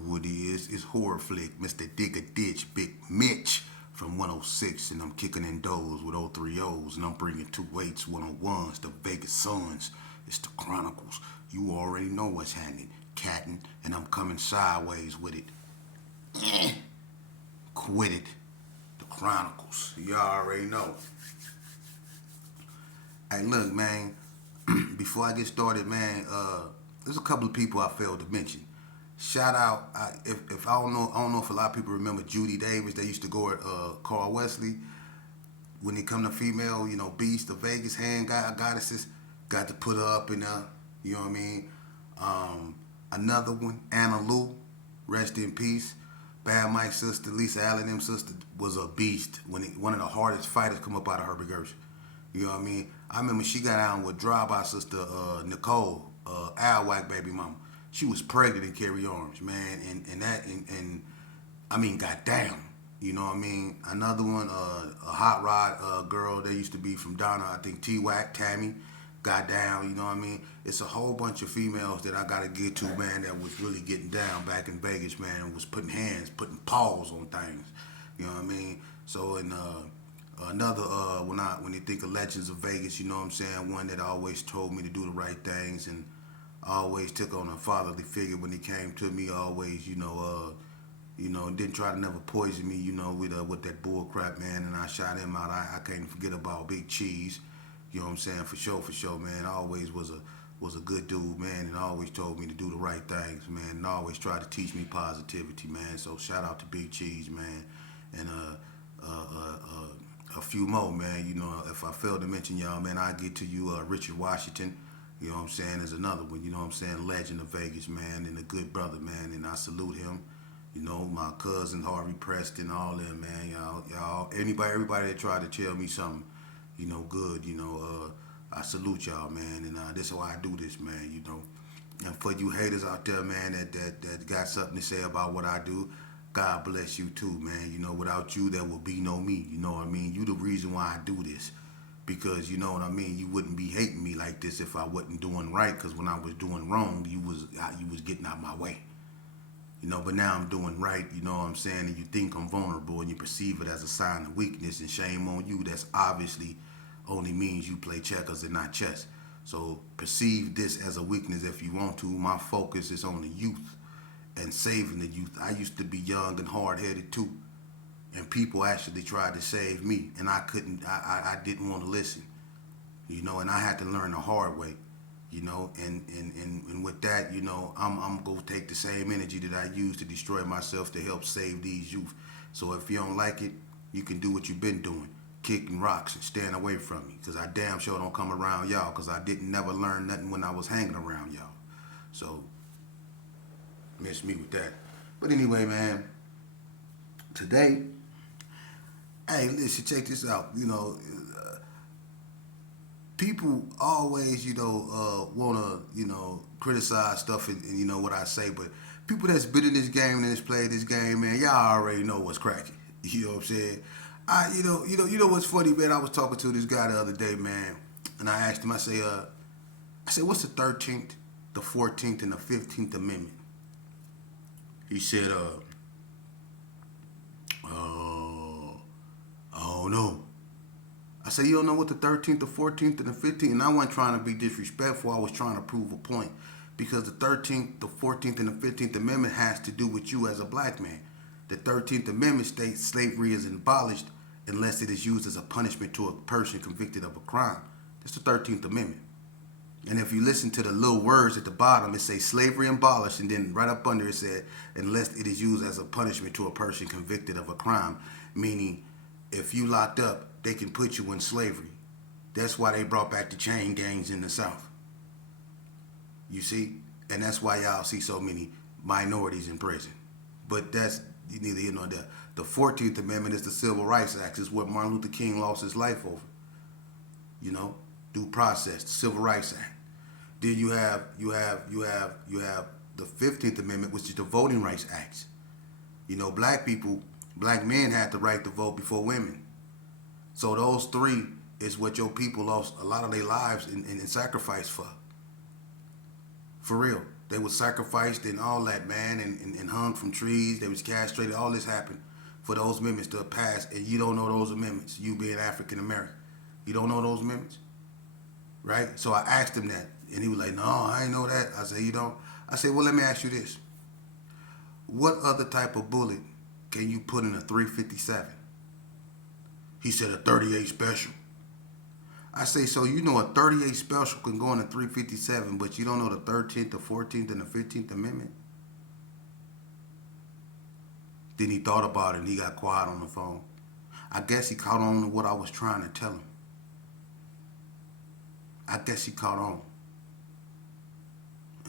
who it is. It's Horror Flick, Mr. Dig a Ditch, Big Mitch from 106, and I'm kicking in doors with 030s, and I'm bringing 2 8s, 101s, the Vegas Suns. It's the Chronicles. You already know what's happening. Catting, and I'm coming sideways with it. Quit it. The Chronicles. You already know. Hey, look, man. Before I get started, man, there's a couple of people I failed to mention. Shout out, if I don't know if a lot of people remember Judy Davis. They used to go at Carl Wesley. When it come to female, beast, the Vegas hand goddesses, got to put her up in there. You know what I mean? Another one, Anna Lou, rest in peace. Bad Mike's sister, Lisa Allen, them sister was a beast. One of the hardest fighters come up out of Herbert Gersh. You know what I mean? I remember she got down with drive-by sister Nicole, Al Wack baby mama. She was pregnant and carry arms, man, and I mean, goddamn, you know what I mean? Another one, a hot rod girl that used to be from Donna, I think T-Wack, Tammy, got down, you know what I mean? It's a whole bunch of females that I gotta get to, man, that was really getting down back in Vegas, man, was putting hands, putting paws on things, you know what I mean? So, and another, when you think of Legends of Vegas, you know what I'm saying, one that always told me to do the right things, and I always took on a fatherly figure when he came to me, always, didn't try to never poison me, with that bull crap, man, and I shot him out. I can't forget about Big Cheese, you know what I'm saying, for sure, man. Always was a good dude, man, and always told me to do the right things, man, and always tried to teach me positivity, man. So shout out to Big Cheese, man, and a few more, man. If I fail to mention y'all, man, I get to you, Richard Washington. You know what I'm saying? There's another one, you know what I'm saying? Legend of Vegas, man, and a good brother, man, and I salute him. My cousin Harvey Preston, all them, man, y'all, everybody that tried to tell me something, good, I salute y'all, man, and this is why I do this, man, And for you haters out there, man, that got something to say about what I do, God bless you too, man. Without you, there will be no me. You know what I mean? You the reason why I do this. Because, you know what I mean, you wouldn't be hating me like this if I wasn't doing right. Because when I was doing wrong, you was getting out my way. But now I'm doing right, you know what I'm saying? And you think I'm vulnerable and you perceive it as a sign of weakness, and shame on you. That's obviously only means you play checkers and not chess. So perceive this as a weakness if you want to. My focus is on the youth and saving the youth. I used to be young and hard-headed too. And people actually tried to save me, and I couldn't. I didn't want to listen, and I had to learn the hard way, and with that, I'm gonna take the same energy that I used to destroy myself to help save these youth. So if you don't like it, you can do what you've been doing, kicking rocks and staying away from me, because I damn sure don't come around y'all, because I didn't never learn nothing when I was hanging around y'all. So miss me with that. But anyway, man, today. Hey, listen, check this out. People always, want to, criticize stuff and what I say, but people that's been in this game and that's played this game, man, y'all already know what's cracking. You know what I'm saying? You know what's funny, man? I was talking to this guy the other day, man, and I asked him, I said, what's the 13th, the 14th, and the 15th Amendment? He said, oh no. I said, you don't know what the 13th, the 14th, and the 15th? And I wasn't trying to be disrespectful. I was trying to prove a point. Because the 13th, the 14th, and the 15th Amendment has to do with you as a black man. The 13th Amendment states slavery is abolished unless it is used as a punishment to a person convicted of a crime. That's the 13th Amendment. And if you listen to the little words at the bottom, it says slavery abolished, and then right up under it said, unless it is used as a punishment to a person convicted of a crime, meaning if you locked up, they can put you in slavery. That's why they brought back the chain gangs in the South. You see? And that's why y'all see so many minorities in prison. But that's neither here nor there. The 14th Amendment is the Civil Rights Act. It's what Martin Luther King lost his life over. Due process, the Civil Rights Act. Then you have the 15th Amendment, which is the Voting Rights Act. Black men had the right to vote before women. So those three is what your people lost a lot of their lives in sacrifice for. For real. They were sacrificed and all that, man, and hung from trees. They was castrated. All this happened for those amendments to pass, and you don't know those amendments. You being African American, you don't know those amendments, right? So I asked him that, and he was like, "No, I ain't know that." I said, "You don't?" I said, "Well, let me ask you this: what other type of bullet can you put in a 357?" He said, "A 38 special." I say, so you know a 38 special can go in a 357, but you don't know the 13th, the 14th, and the 15th Amendment? Then he thought about it and he got quiet on the phone. I guess he caught on to what I was trying to tell him. I guess he caught on.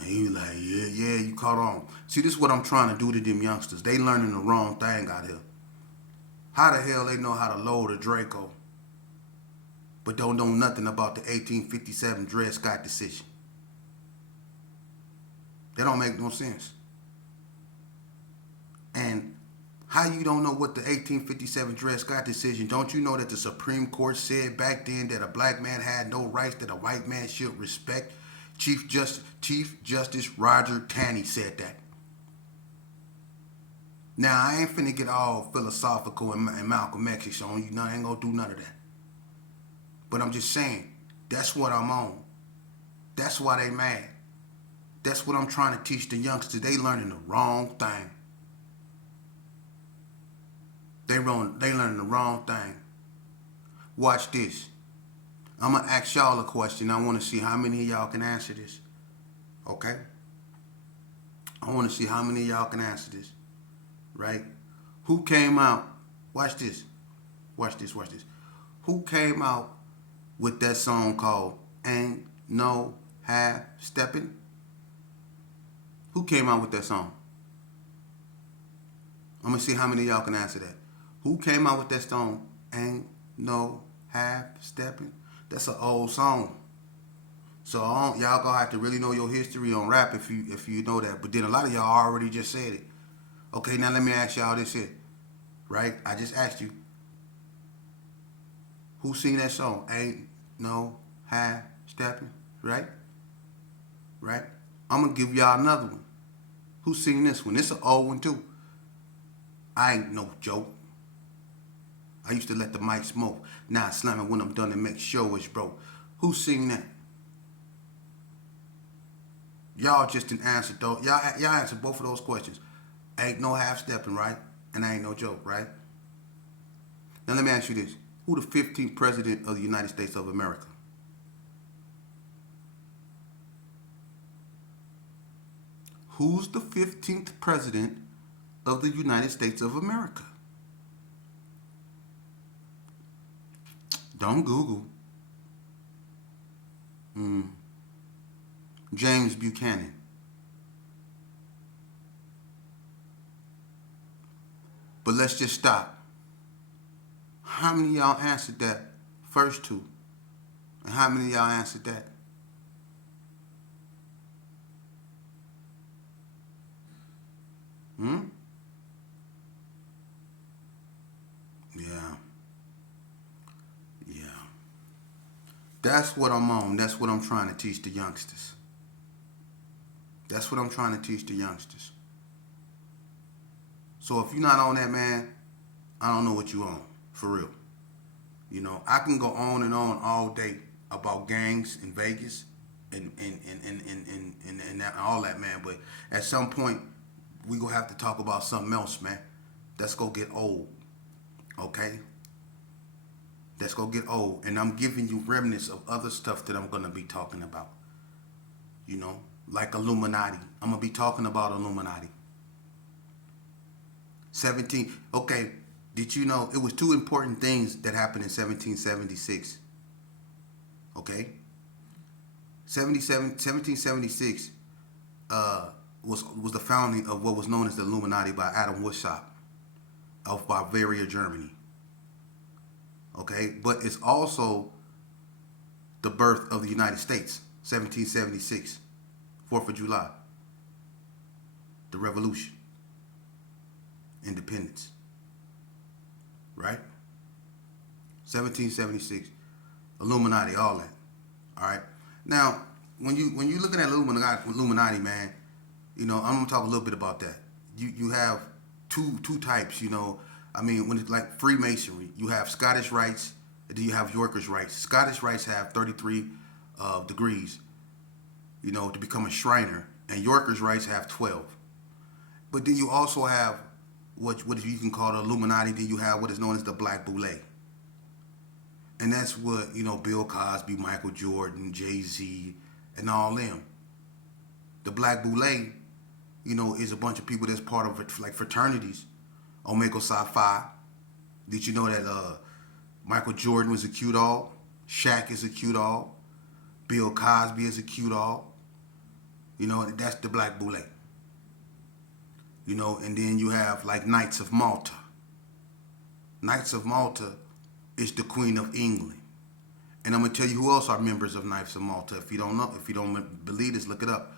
And he was like, yeah, you caught on. See, this is what I'm trying to do to them youngsters. They learning the wrong thing out here. How the hell they know how to load a Draco, but don't know nothing about the 1857 Dred Scott decision? That don't make no sense. And how you don't know what the 1857 Dred Scott decision? Don't you know that the Supreme Court said back then that a black man had no rights that a white man should respect? Chief Justice Roger Taney said that. Now, I ain't finna get all philosophical and Malcolm X on you. I ain't gonna do none of that. But I'm just saying, that's what I'm on. That's why they mad. That's what I'm trying to teach the youngsters. They learning the wrong thing. They learning the wrong thing. Watch this. I'm going to ask y'all a question. I want to see how many of y'all can answer this. Okay? I want to see how many of y'all can answer this. Right? Who came out? Watch this. Watch this. Who came out with that song called Ain't No Half Steppin'? Who came out with that song? I'm going to see how many of y'all can answer that. Who came out with that song, Ain't No Half Steppin'? That's an old song. So y'all gonna have to really know your history on rap if you know that. But then a lot of y'all already just said it. Okay, now let me ask y'all this here. Right? I just asked you. Who sing that song? Ain't No Half Steppin'? Right? Right? I'm gonna give y'all another one. Who sing this one? It's an old one too. I ain't no joke. I used to let the mic smoke. Now I slam it when I'm done and make sure it's broke. Who sing that? Y'all just didn't answer though. Y'all answered both of those questions. Ain't no half stepping, right? And I ain't no joke, right? Now let me ask you this. Who the 15th president of the United States of America? Who's the 15th president of the United States of America? Don't Google. James Buchanan. But let's just stop. How many of y'all answered that first two? And how many of y'all answered that? Yeah. That's what I'm on. That's what I'm trying to teach the youngsters. That's what I'm trying to teach the youngsters. So if you're not on that, man, I don't know what you on. For real. You know, I can go on and on all day about gangs in Vegas and all that, man. But at some point, we gonna have to talk about something else, man. That's gonna get old. Okay? That's gonna get old. And I'm giving you remnants of other stuff that I'm gonna be talking about. You know, like Illuminati. I'm gonna be talking about Illuminati. 17. Okay, did you know it was two important things that happened in 1776? Okay? 1776 was the founding of what was known as the Illuminati by Adam Weishaupt of Bavaria, Germany. Okay? But it's also the birth of the United States, 1776, 4th of July. The Revolution. Independence. Right? 1776. Illuminati, all that. All right. Now, when you looking at Illuminati, man, I'm gonna talk a little bit about that. You have two types. I mean, when it's like Freemasonry, you have Scottish rites, and then you have Yorkers rites. Scottish rites have 33 degrees, to become a Shriner, and Yorkers rites have 12. But then you also have what you can call the Illuminati. Then you have what is known as the Black Boule, and that's what Bill Cosby, Michael Jordan, Jay-Z, and all them. The Black Boule, is a bunch of people that's part of like fraternities. Omega Psi Phi. Did you know that Michael Jordan was a cute all? Shaq is a cute all. Bill Cosby is a cute all. That's the Black Boule. And then you have like Knights of Malta. Knights of Malta is the Queen of England. And I'm gonna tell you who else are members of Knights of Malta. If you don't know, if you don't believe this, look it up.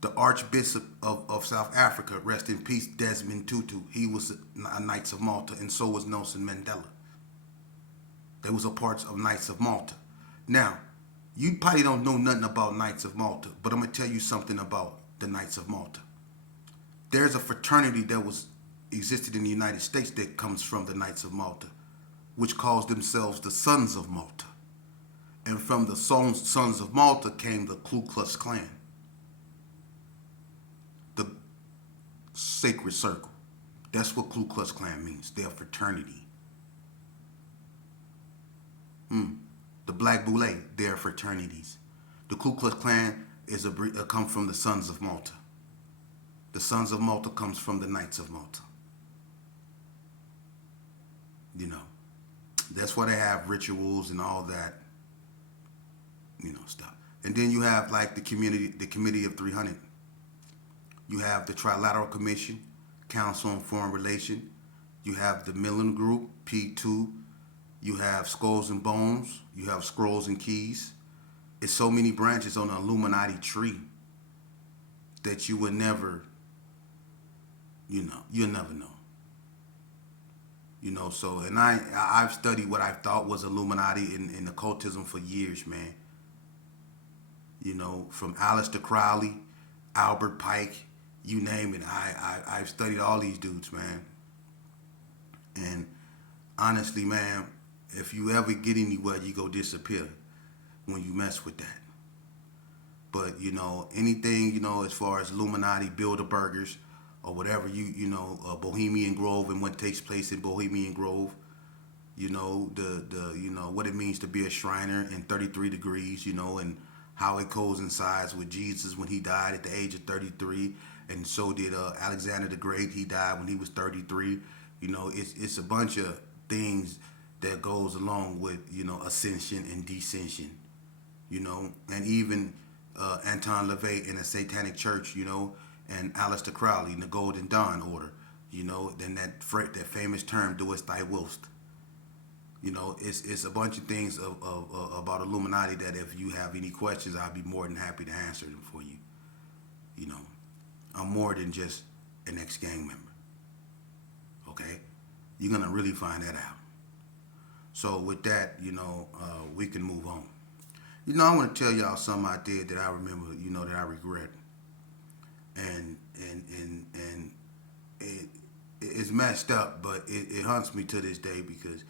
The Archbishop of South Africa, rest in peace, Desmond Tutu. He was a Knights of Malta, and so was Nelson Mandela. They was a part of Knights of Malta. Now, you probably don't know nothing about Knights of Malta, but I'm gonna tell you something about the Knights of Malta. There's a fraternity that existed in the United States that comes from the Knights of Malta, which calls themselves the Sons of Malta. And from the Sons of Malta came the Ku Klux Klan, the Sacred Circle. That's what Ku Klux Klan means. They're a fraternity. The Black Boule, they're fraternities. The Ku Klux Klan comes from the Sons of Malta. The Sons of Malta comes from the Knights of Malta. That's why they have rituals and all that, stuff. And then you have like the Committee of 300. You have the Trilateral Commission, Council on Foreign Relations. You have the Millen Group, P2. You have Skulls and Bones. You have Scrolls and Keys. It's so many branches on the Illuminati tree that you would never, you'll never know. So, and I've studied what I thought was Illuminati in occultism for years, man. From Aleister Crowley, Albert Pike, you name it. I've studied all these dudes, man. And honestly, man, if you ever get anywhere, you go disappear when you mess with that. But anything as far as Illuminati, Bilderbergers, or whatever Bohemian Grove and what takes place in Bohemian Grove, the what it means to be a Shriner in 33 degrees, and how it coincides with Jesus when he died at the age of 33, and so did Alexander the Great. He died when he was 33. It's a bunch of things that goes along with ascension and descension, and even Anton LaVey in a Satanic Church, and Aleister Crowley in the Golden Dawn Order, then that famous term, "doest thy wilt." It's a bunch of things about Illuminati that if you have any questions, I'll be more than happy to answer them for you. I'm more than just an ex-gang member. Okay? You're going to really find that out. So with that, we can move on. I want to tell y'all something I did that I remember, that I regret. And it's messed up, but it haunts me to this day because,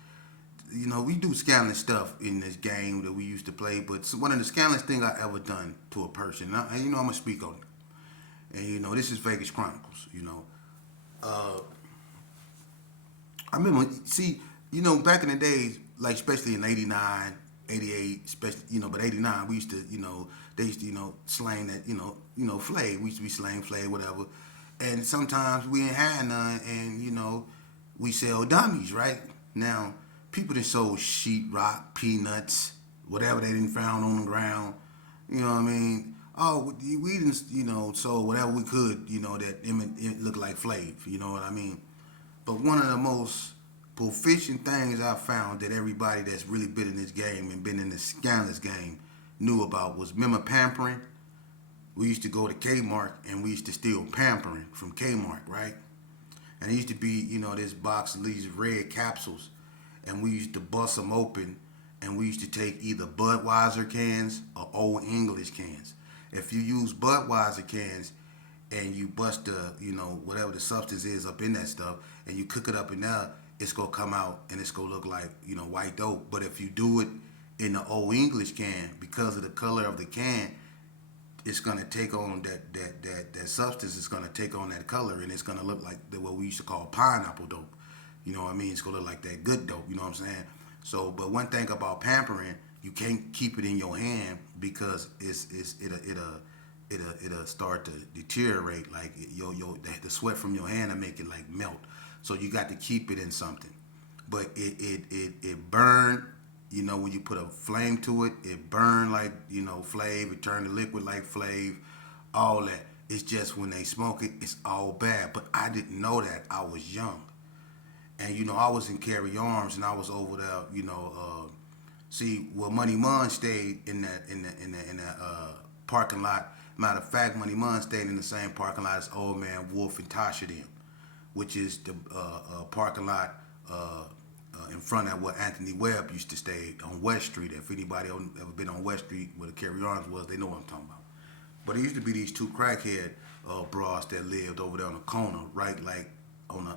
we do scandalous stuff in this game that we used to play, but one of the scandalous things I ever done to a person, and I'm going to speak on it. And, this is Vegas Chronicles, I remember, back in the days, like especially in 89, 88, especially, but 89, we used to, they used to, slang that, flag. We used to be slang flag, whatever. And sometimes we ain't had none, and, we sell dummies, right? Now, people that sold sheetrock, peanuts, whatever they didn't found on the ground, you know what I mean? Oh, we didn't, sold whatever we could, that it looked like Flav, you know what I mean? But one of the most proficient things I found that everybody that's really been in this game and been in this scandalous game knew about was, remember Pampering? We used to go to Kmart and we used to steal Pampering from Kmart, right? And it used to be, this box of these red capsules, and we used to bust them open, and we used to take either Budweiser cans or Old English cans. If you use Budweiser cans, and you bust the, whatever the substance is up in that stuff, and you cook it up in there, it's gonna come out and it's gonna look like, white dope. But if you do it in the old English can, because of the color of the can, it's gonna take on that substance. It's gonna take on that color, and it's gonna look like what we used to call pineapple dope. You know what I mean? It's gonna look like that good dope. You know what I'm saying? So, but one thing about pampering, you can't keep it in your hand because it'll start to deteriorate. Like the sweat from your hand will make it like melt. So you got to keep it in something. But it burn. When you put a flame to it, it burn like Flav. It turn to liquid like Flav. All that. It's just when they smoke it, it's all bad. But I didn't know that. I was young, and I was in Carry Arms, and I was over there. See, well, Money Munn stayed in that parking lot. Matter of fact, Money Munn stayed in the same parking lot as Old Man Wolf and Tasha them, which is the parking lot in front of what Anthony Webb used to stay on West Street. If anybody ever been on West Street where the Carry Arms was, they know what I'm talking about. But it used to be these two crackhead bras that lived over there on the corner, right, like on the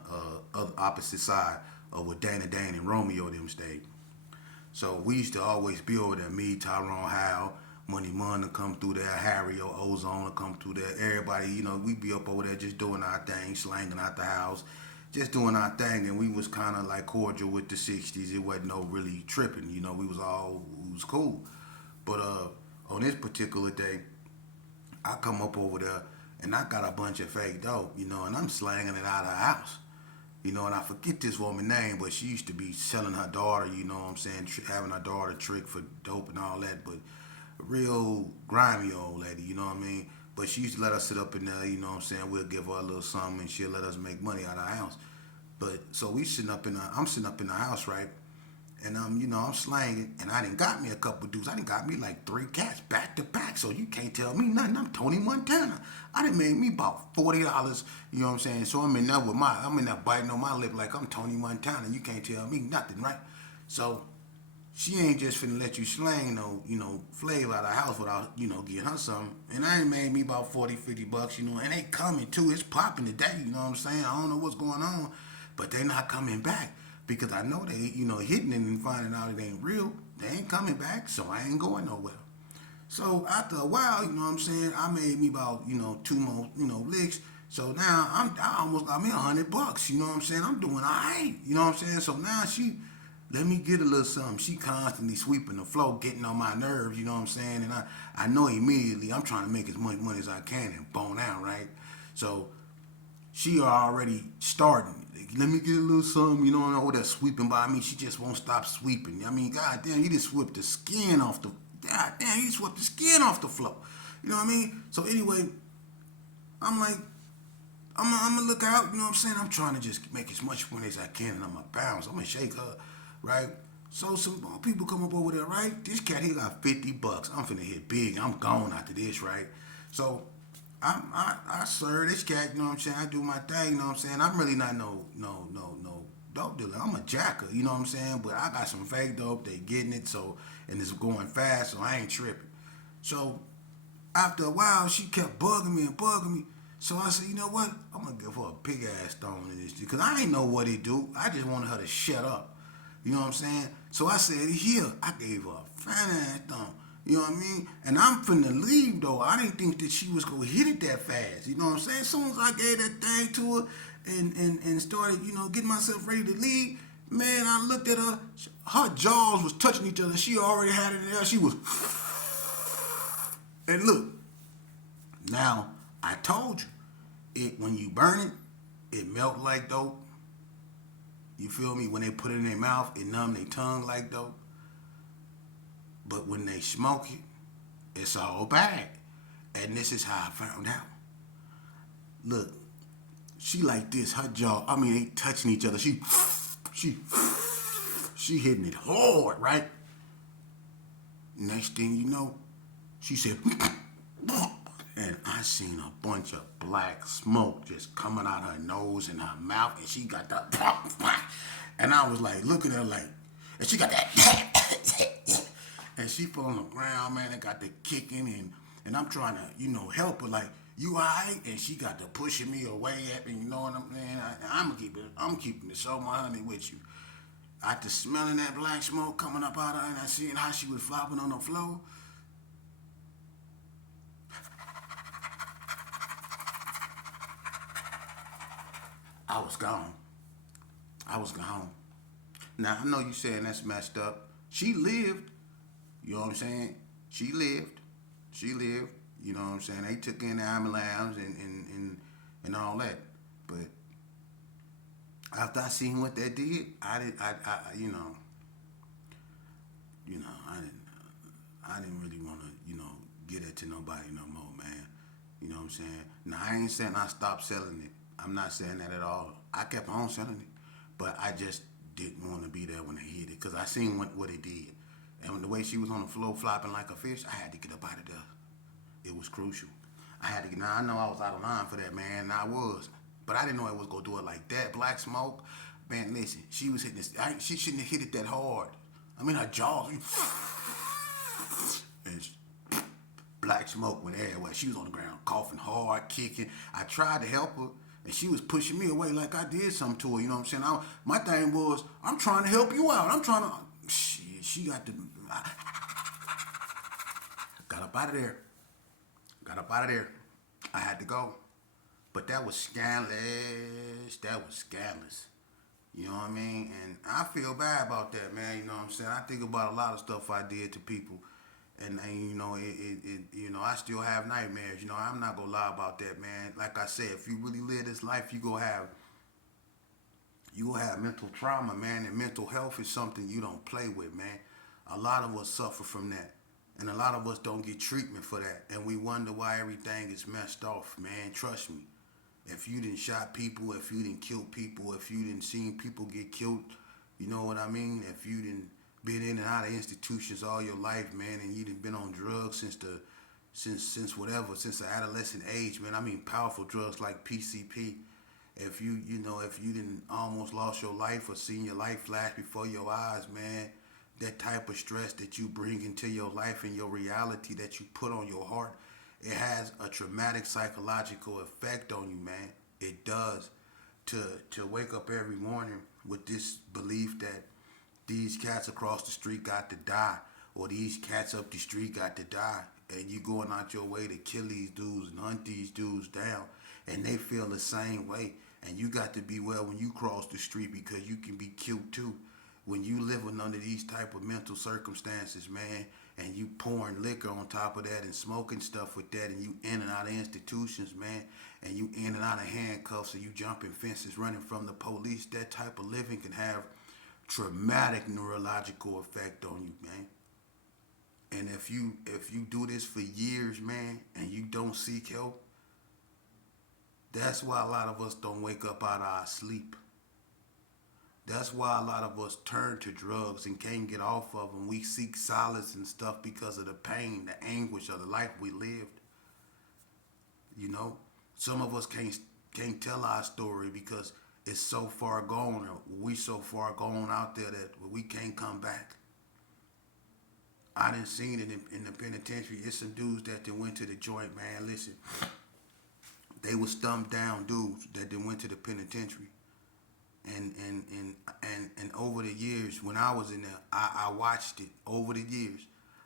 other opposite side of where Dana Dane and Romeo them stayed. So we used to always be over there. Me, Tyrone Howe, Money Munn to come through there, Harry or Ozone to come through there. Everybody, we be up over there just doing our thing, slanging out the house, just doing our thing. And we was kind of like cordial with the 60s. It wasn't no really tripping. We was cool. But on this particular day, I come up over there and I got a bunch of fake dope, and I'm slanging it out of the house. And I forget this woman's name, but she used to be selling her daughter, having her daughter trick for dope and all that, but a real grimy old lady, you know what I mean? But she used to let us sit up in there, we'll give her a little something and she'll let us make money out of the house. But so I'm sitting up in the house, right? And I'm slanging, and I done got me a couple dudes. I done got me like 3 cats back to back. So you can't tell me nothing. I'm Tony Montana. I done made me about $40. You know what I'm saying? So I'm in there biting on my lip like I'm Tony Montana. You can't tell me nothing, right? So she ain't just finna let you slang no, flavor out of the house without, getting her something. And I ain't made me about $40, $50, and they coming too. It's popping today, you know what I'm saying? I don't know what's going on, but they not coming back. Because I know they, hitting it and finding out it ain't real. They ain't coming back, so I ain't going nowhere. So after a while, you know what I'm saying, I made me about, 2 more, licks. So now I almost got me $100, you know what I'm saying? I'm doing all right, you know what I'm saying? So now she let me get a little something. She constantly sweeping the floor, getting on my nerves, you know what I'm saying? And I know immediately I'm trying to make as much money as I can and bone out, right? So she already starting. Let me get a little something, and all that sweeping by me. She just won't stop sweeping. I mean, goddamn, you just swept the skin off the. Goddamn, you swept the skin off the floor. You know what I mean? So anyway, I'm like, I'm gonna look out. You know what I'm saying? I'm trying to just make as much money as I can, and I'm gonna bounce. I'm gonna shake her, right? So some more people come up over there, right? This cat here got $50. I'm finna hit big. I'm gone after this, right? So I serve this cat, you know what I'm saying? I do my thing, you know what I'm saying? I'm really not no dope dealer. I'm a jacker, you know what I'm saying? But I got some fake dope, they getting it, so, and it's going fast, so I ain't tripping. So after a while, she kept bugging me. So I said, you know what? I'm gonna give her a big ass stone in this, because I ain't know what it do. I just wanted her to shut up. You know what I'm saying? So I said, here, I gave her a fat ass stone. You know what I mean? And I'm finna leave though. I didn't think that she was gonna hit it that fast. You know what I'm saying? As soon as I gave that thing to her and started, getting myself ready to leave, man, I looked at her. Her jaws was touching each other. She already had it in there. She was. And look, now I told you, when you burn it melt like dope. You feel me? When they put it in their mouth, it numb their tongue like dope. But when they smoke it, it's all bad. And this is how I found out. Look, she like this, her jaw, they touching each other. She hitting it hard, right? Next thing you know, she said, and I seen a bunch of black smoke just coming out her nose and her mouth, and she got that, and I was like, look at her like, and she got that, and she fell on the ground, man, and got the kicking, and I'm trying to, help her, like, You alright? And she got to pushing me away at me. You know what I'm saying? I'm keeping it so my honey with you. After smelling that black smoke coming up out of her, and I seen how she was flopping on the floor, I was gone. I was gone. Now I know you saying that's messed up. She lived. You know what I'm saying? She lived. She lived. You know what I'm saying? They took in the ambulance and all that. But after I seen what they did, I did. I didn't really want to, get it to nobody no more, man. You know what I'm saying? Now I ain't saying I stopped selling it. I'm not saying that at all. I kept on selling it, but I just didn't want to be there when they hit it because I seen what it did, and the way she was on the floor flopping like a fish, I had to get up out of there. It was crucial. I had to get. Now I know I was out of line for that, man. And I was, but I didn't know it was gonna do it like that. Black smoke, man. Listen, she was hitting this. She shouldn't have hit it that hard. I mean, her jaws. And black smoke went everywhere. She was on the ground, coughing hard, kicking. I tried to help her, and she was pushing me away like I did something to her. You know what I'm saying? My thing was, I'm trying to help you out. I'm trying to. Shit, she got to. I got up out of there. Got up out of there. I had to go. But that was scandalous. That was scandalous. You know what I mean? And I feel bad about that, man. You know what I'm saying? I think about a lot of stuff I did to people. And I still have nightmares. I'm not gonna lie about that, man. Like I said, if you really live this life, you gonna have mental trauma, man. And mental health is something you don't play with, man. A lot of us suffer from that. And a lot of us don't get treatment for that. And we wonder why everything is messed off, man. Trust me. If you didn't shot people, if you didn't kill people, if you didn't seen people get killed, you know what I mean? If you didn't been in and out of institutions all your life, man, and you didn't been on drugs since the adolescent age, man. I mean powerful drugs like PCP. If you didn't almost lost your life or seen your life flash before your eyes, man, that type of stress that you bring into your life and your reality that you put on your heart, it has a traumatic psychological effect on you, man. It does. To wake up every morning with this belief that these cats across the street got to die, or these cats up the street got to die, and you going out your way to kill these dudes and hunt these dudes down, and they feel the same way, and you got to be well when you cross the street because you can be killed too. When you living under these type of mental circumstances, man, and you pouring liquor on top of that and smoking stuff with that, and you in and out of institutions, man, and you in and out of handcuffs, and you jumping fences, running from the police, that type of living can have traumatic neurological effect on you, man. And if you do this for years, man, and you don't seek help, that's why a lot of us don't wake up out of our sleep. That's why a lot of us turn to drugs and can't get off of them. We seek solace and stuff because of the pain, the anguish of the life we lived. Some of us can't tell our story because it's so far gone, or we so far gone out there that we can't come back. I done seen it in the penitentiary. It's some dudes that then went to the joint, man. Listen, they were stumped down dudes that then went to the penitentiary. And over the years, when I was in there, I watched it over the years.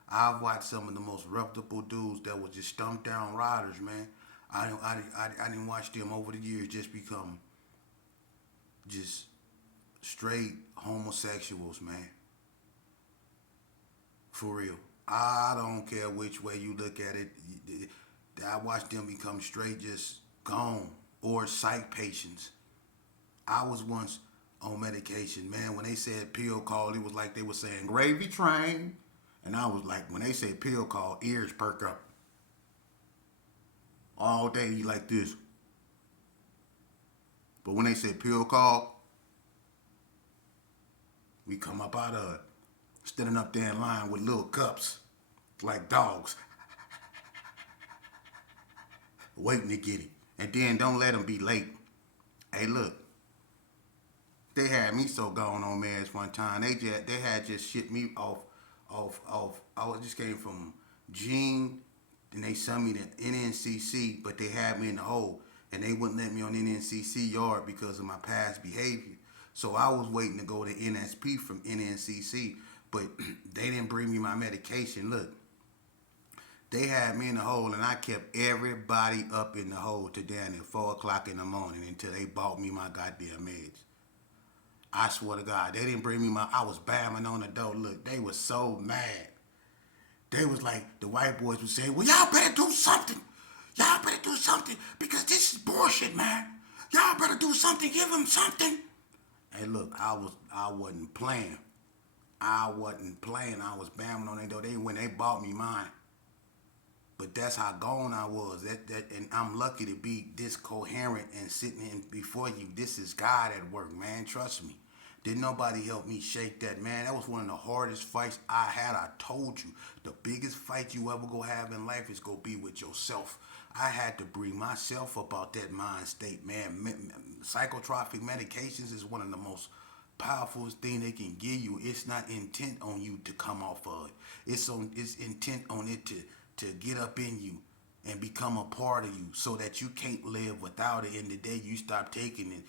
I've watched some of the most reputable dudes that were just stumped down riders, man. I didn't watch them over the years just become just straight homosexuals, man. For real. I don't care which way you look at it. I watched them become straight just gone, or psych patients. I was once on medication, man. When they said pill call, it was like they were saying gravy train. And I was like, when they say pill call, ears perk up. All day you like this. But when they say pill call, we come up out of it. Standing up there in line with little cups, like dogs, waiting to get it. And then don't let them be late. Hey, look. They had me so gone on meds one time. They had just shipped me off. I just came from Gene Then they sent me to NNCC, but they had me in the hole, and they wouldn't let me on NNCC yard because of my past behavior. So I was waiting to go to NSP from NNCC, but they didn't bring me my medication. Look, they had me in the hole, and I kept everybody up in the hole to down at 4 o'clock in the morning until they bought me my goddamn meds. I swear to God, they didn't bring me my. I was bamming on the door. Look, they was so mad. They was like, the white boys would say, well, y'all better do something. Y'all better do something because this is bullshit, man. Y'all better do something. Give them something. Hey, look, I wasn't playing. I wasn't playing. I was bamming on their door. When they bought me mine. But that's how gone I was. And I'm lucky to be this coherent and sitting in before you. This is God at work, man. Trust me. Didn't nobody help me shake that, man. That was one of the hardest fights I had. I told you, the biggest fight you ever go have in life is go be with yourself. I had to bring myself up out that mind state, man. Psychotropic medications is one of the most powerful thing they can give you. It's not intent on you to come off of it. It's intent on it to get up in you and become a part of you so that you can't live without it. In the day you stop taking it,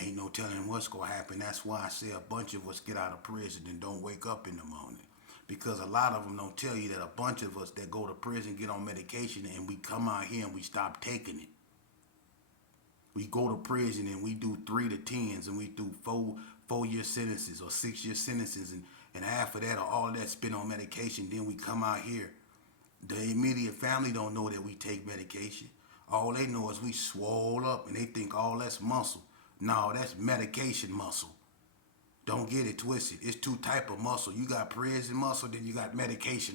ain't no telling what's going to happen. That's why I say a bunch of us get out of prison and don't wake up in the morning. Because a lot of them don't tell you that a bunch of us that go to prison get on medication and we come out here and we stop taking it. We go to prison and we do 3 to 10s and we do 4-year sentences or 6-year sentences and half of that or all of that spent on medication. Then we come out here. The immediate family don't know that we take medication. All they know is we swole up and they think all that's muscle. No, that's medication muscle. Don't get it twisted. It's 2 types of muscle. You got prison muscle, then you got medication